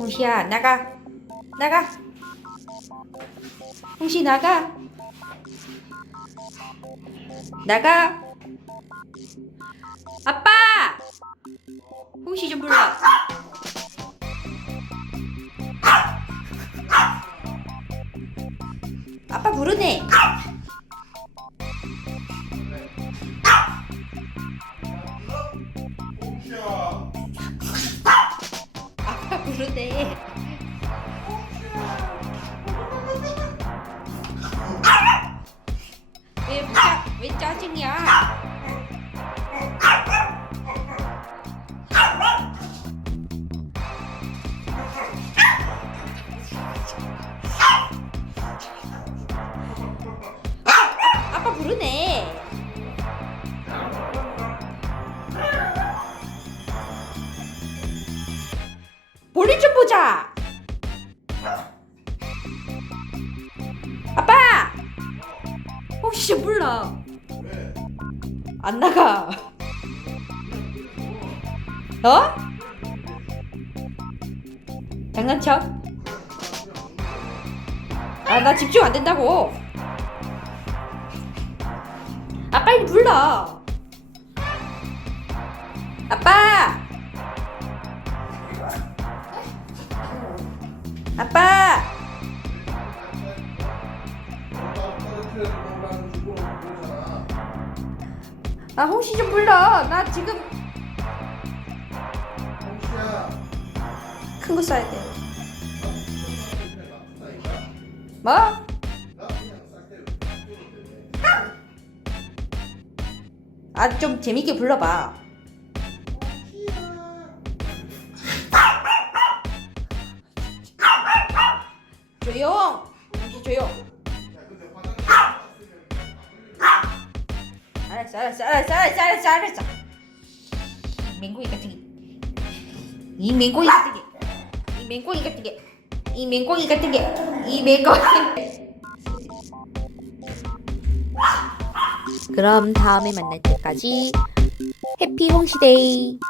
홍시야 나가. 나가. 홍시 나가. 나가. 아빠! 홍시 좀 불러. 아빠 부르네 부르네 왜, 짜, 왜 짜증이야? 볼일 좀 보자. 아빠! 혹시 좀 불러. 안 나가. 어? 장난쳐? 아, 나 집중 안 된다고. 아, 빨리 불러. 아빠! 아빠! 아, 홍시 좀 불러. 나 지금 큰 거 써야 돼. 뭐? 아, 좀 재밌게 불러봐. 조용! 홍시 조용! 알았어, 알았어, 알았어, 알았어, 알았어, 알았어. 이 맹꽁이 같은 게. 이 맹꽁이 같은 게. 이 맹꽁이 같은 게. 이 맹꽁이 같은 게. 이 맹꽁이. 그럼 다음에 만날 때까지 해피 홍시데이.